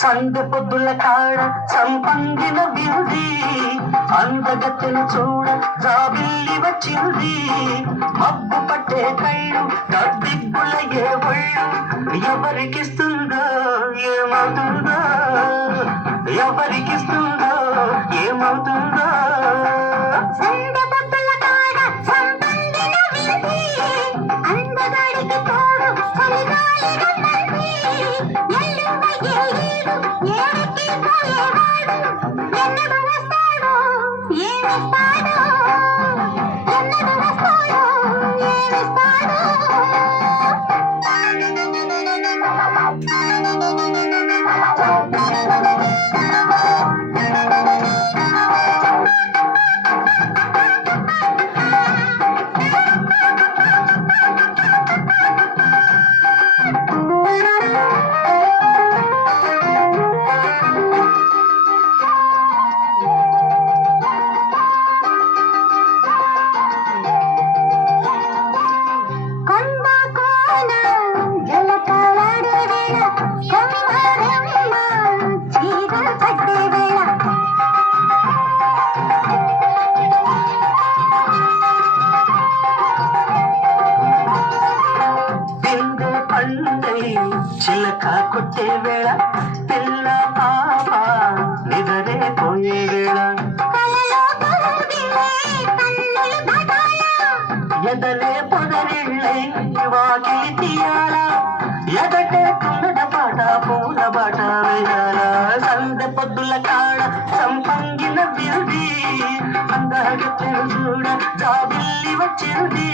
సందె పొద్దుల కాడ సంపంగిన బింది అందగత్తెను చూడ జాబిల్లి వచ్చింది మబ్బు పట్టే కళ్ళు కద్దిబ్బుల ఏ ఒళ్ళు ఎవరికిస్తుందో ఏమవుతుందో ఎవరికిస్తుందో ఏమవుతుందో చిలక కొట్టే వేళ పిల్ల పాప నిదరే పోయే వేళ ఎదలే పొదరిళ్ళై వాకిలి తీయాల ఎదటే తున్నడ పాట పూల బాట వేయాల సందె పొద్దుల కాడ సంపంగిన బిల్ది అందగత్తెను చూడ జాబిల్లి వచ్చింది